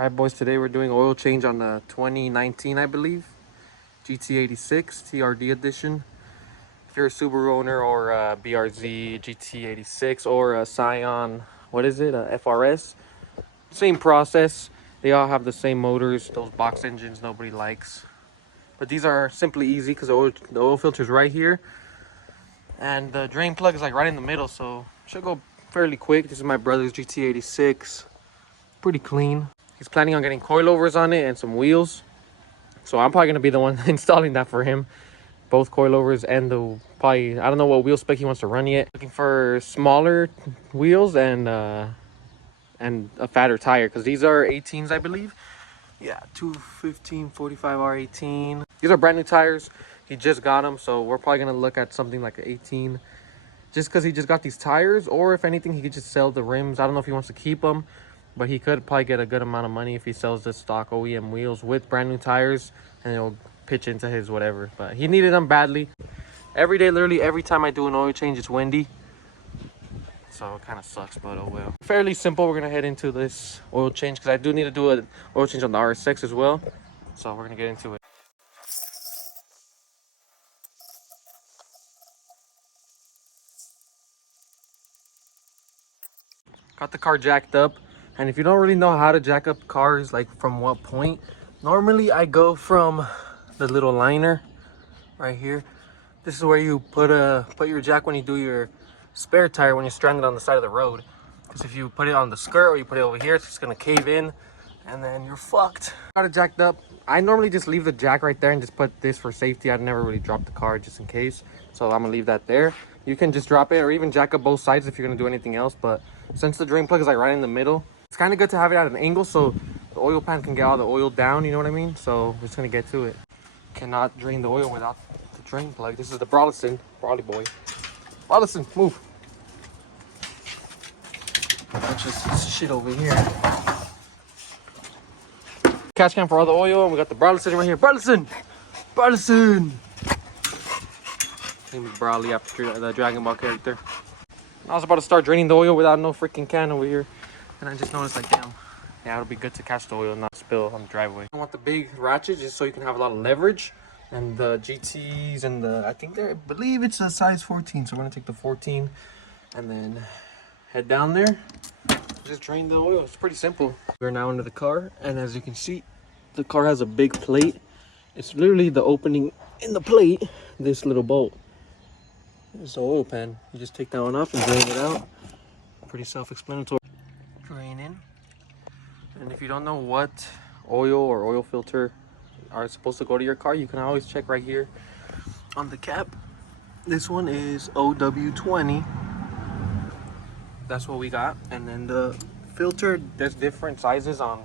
Alright boys, today we're doing oil change on the 2019, I believe, GT86 TRD edition. If you're a Subaru owner or a BRZ GT86 or a Scion, what is it, a FRS, same process. They all have the same motors, those box engines nobody likes. But these are simply easy because the oil filter is right here. And the drain plug is like right in the middle, so it should go fairly quick. This is my brother's GT86, pretty clean. He's planning on getting coilovers on it and some wheels. So I'm probably going to be the one installing that for him. Both coilovers and I don't know what wheel spec he wants to run yet. Looking for smaller wheels and a fatter tire. Because these are 18s, I believe. Yeah, 215 45 R18. These are brand new tires. He just got them. So we're probably going to look at something like an 18. Just because he just got these tires. Or if anything, he could just sell the rims. I don't know if he wants to keep them. But he could probably get a good amount of money if he sells the stock OEM wheels with brand new tires, and it'll pitch into his whatever. But he needed them badly. Every day, literally every time I do an oil change, it's windy. So it kind of sucks, but oh well. Fairly simple. We're going to head into this oil change because I do need to do an oil change on the RS6 as well. So we're going to get into it. Got the car jacked up. And if you don't really know how to jack up cars, like from what point, normally I go from the little liner right here. This is where you put your jack when you do your spare tire when you're stranded on the side of the road. Because if you put it on the skirt or you put it over here, it's just gonna cave in and then you're fucked. Got it jacked up. I normally just leave the jack right there and just put this for safety. I'd never really drop the car just in case. So I'm gonna leave that there. You can just drop it or even jack up both sides if you're gonna do anything else. But since the drain plug is like right in the middle, it's kind of good to have it at an angle so the oil pan can get all the oil down, you know what I mean? So we're just gonna get to it. Cannot drain the oil without the drain plug. This is the Brawley boy. Brawlison, move. Bunch of shit over here. Catch can for all the oil, and we got the Brawlison right here. Brawlison! Name is Brawley after the Dragon Ball character. I was about to start draining the oil without no freaking can over here. And I just noticed, like, damn, yeah, it'll be good to catch the oil and not spill on the driveway. I want the big ratchet just so you can have a lot of leverage. And the GTs and I believe it's a size 14. So we're gonna take the 14 and then head down there. Just drain the oil. It's pretty simple. We're now into the car, and as you can see, the car has a big plate. It's literally the opening in the plate, this little bolt. It's the oil pan. You just take that one off and drain it out. Pretty self-explanatory. Drain in. And if you don't know what oil or oil filter are supposed to go to your car, you can always check right here on the cap. This one is OW20. That's what we got. And then the filter, there's different sizes on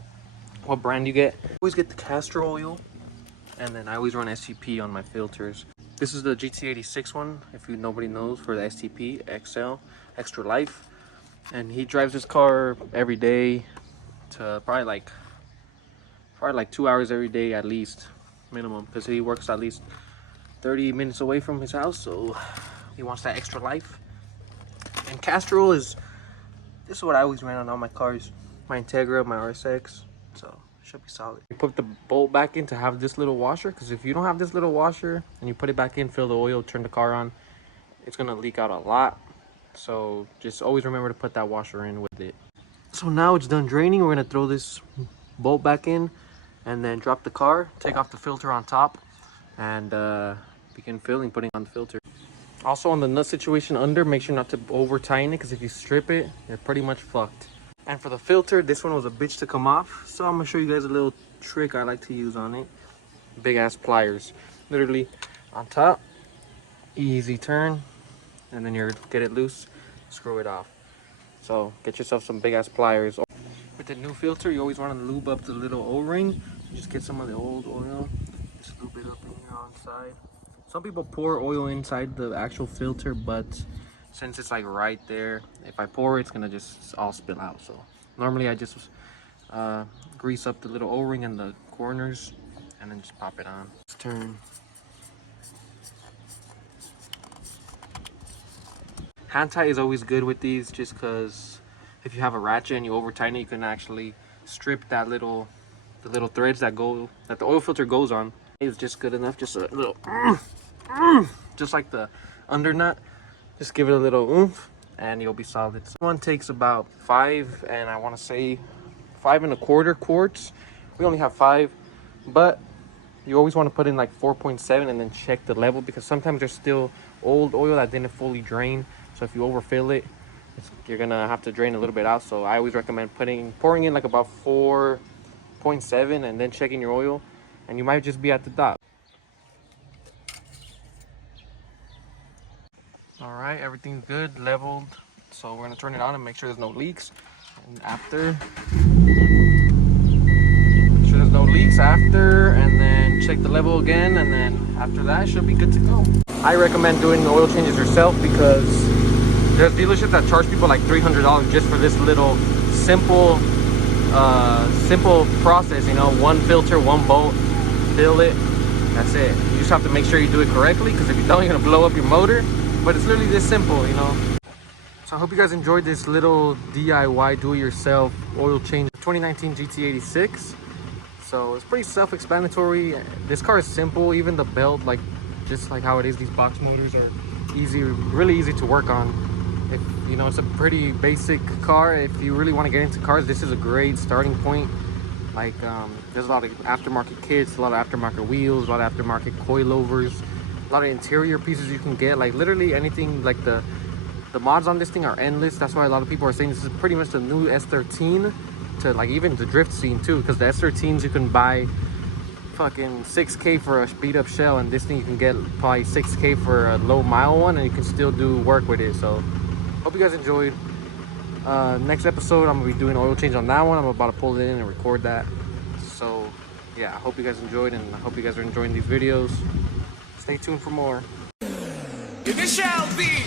what brand you get. I always get the castor oil, and then I always run STP on my filters. This is the GT86 one, if nobody knows, for the STP XL Extra Life. And he drives this car every day to probably like 2 hours every day at least, minimum, because he works at least 30 minutes away from his house, so he wants that extra life. And castor oil this is what I always ran on all my cars, my Integra, my RSX, so it should be solid. You put the bolt back in to have this little washer, because if you don't have this little washer and you put it back in, fill the oil, turn the car on, it's gonna leak out a lot. So just always remember to put that washer in with it. So now it's done draining. We're gonna throw this bolt back in and then drop the car, take off the filter on top, and begin putting on the filter. Also on the nut situation under, make sure not to over tighten it, because if you strip it, you're pretty much fucked. And for the filter, this one was a bitch to come off, so I'm gonna show you guys a little trick I like to use on it. Big ass pliers, literally on top, easy turn, and then you get it loose, screw it off. So get yourself some big ass pliers. With the new filter, you always want to lube up the little O-ring. Just get some of the old oil, just lube it up in here on the side. Some people pour oil inside the actual filter, but since it's like right there, if I pour it, it's gonna just all spill out. So normally I just grease up the little O-ring and the corners and then just pop it on. Let's turn. Hand tie is always good with these, just because if you have a ratchet and you over tighten it, you can actually strip that the little threads that the oil filter goes on. It's just good enough. Just a little, just like the under nut. Just give it a little oomph, and you'll be solid. So one takes about 5, and I want to say 5 1/4 quarts. We only have 5, but you always want to put in like 4.7 and then check the level, because sometimes there's still old oil that didn't fully drain. So if you overfill it, you're gonna have to drain a little bit out. So I always recommend pouring in like about 4.7 and then checking your oil, and you might just be at the dot. All right, everything's good, leveled. So we're gonna turn it on and make sure there's no leaks. And after, make sure there's no leaks after, and then check the level again, and then after that, it should be good to go. I recommend doing the oil changes yourself, because there's dealerships that charge people like $300 just for this little simple process. You know, one filter, one bolt, fill it, that's it. You just have to make sure you do it correctly, because if you don't, you're gonna blow up your motor. But it's literally this simple, you know. So I hope you guys enjoyed this little DIY do-it-yourself oil change 2019 GT86. So it's pretty self-explanatory. This car is simple. Even the belt, like just like how it is, these box motors are easy, really easy to work on. If you know, it's a pretty basic car. If you really want to get into cars, this is a great starting point. Like there's a lot of aftermarket kits, a lot of aftermarket wheels, a lot of aftermarket coilovers, a lot of interior pieces you can get. Like literally anything. Like the mods on this thing are endless. That's why a lot of people are saying this is pretty much the new S13 to like even the drift scene too, because the S13s you can buy fucking 6K for a beat up shell, and this thing you can get probably 6K for a low mile one, and you can still do work with it. So hope you guys enjoyed. Next episode I'm gonna be doing an oil change on that one. I'm about to pull it in and record that. So yeah, I hope you guys enjoyed, and I hope you guys are enjoying these videos. Stay tuned for more. It shall be.